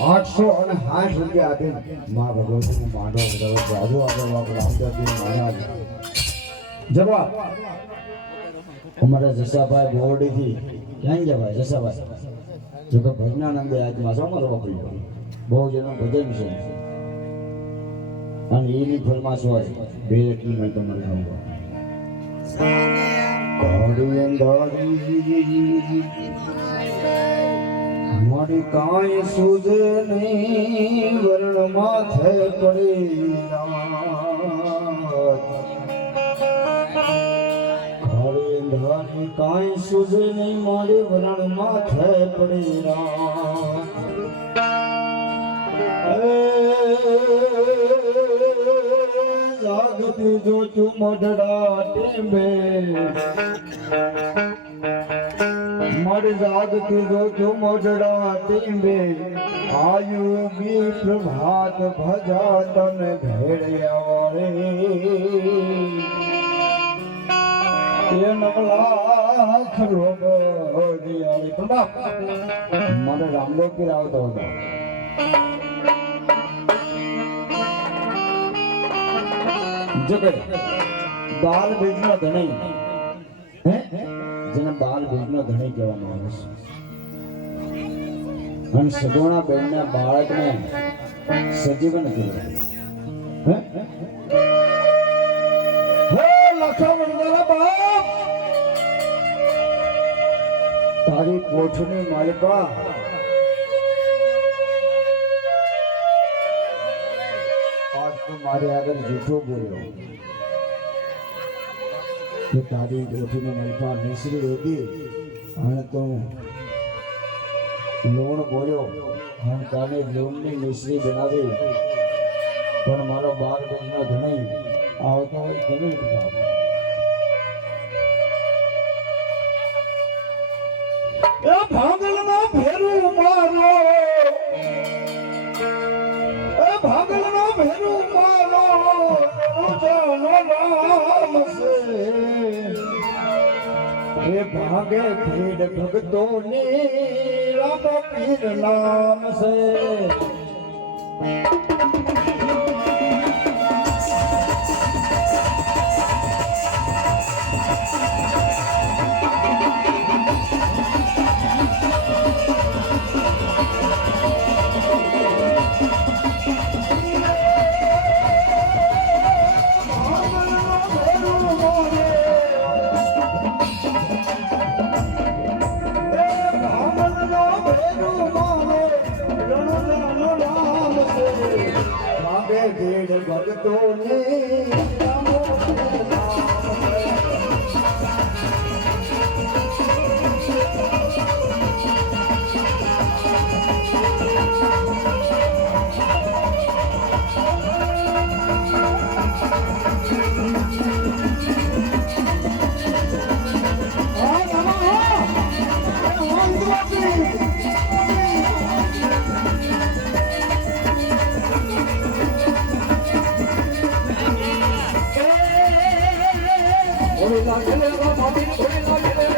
આઠસો અને સાઠ રૂપિયા આપીને મા ભગવતીને માંડો વધારો જાદુ આગળ આપણે રામદાસજી મહારાજ. જવાબ. અમારા જસાભાઈ બોરડીથી. ક્યાં જવાય જસાભાઈ? જો કે ભજનાનંદે આજમાં સમર વાપર્યો બહુ જેનું ભજન છે. અને એની ફરમાશ હોય બે એટલી મેં ગાઉં કાળી અંધારી. મારી કાંઈ સુજે નહીં વરણ માથે પડી કાંઈ સુજે નહીં, મારે વરણ માથે પડી જાગતી જો તું મઢડા ટેમ્બે મર જાગતી જો તું મોઢડા ટીંબે. આયુ બી પ્રભાત ભજા તને ઘેડ્યા રે. નવલાખ રોગ મને રામદેવ પીર આવતો હતો. જો કે બાલ બીજનો ધણી હે? ભેગનો ધણી કહેવામાં આવે છે. અને સગોણા બેનના બાળકને સજીવન કહેવાય. તારી કોઠની માલિકા. મારે આગળ જૂઠો બોલ્યો. કે તારી ગોઠીને મલપા મિશ્રી રોટી અને તો લોણ બોલ્યો અને તારે લોણની મિશ્રી બનાવી. પણ મારો બાર બહેનો ધણી આવતો હોય કેવી રીતે? એ ભાગલનો ભેરું મારો એ ભાગલનો ભેરું મારો જાનો રામ છે. એ ભાગે ભીડ ભગતો ને રામ પીર નામ છે. তোলে 我们是黄河的子孙，我们是黄河的。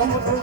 Oh,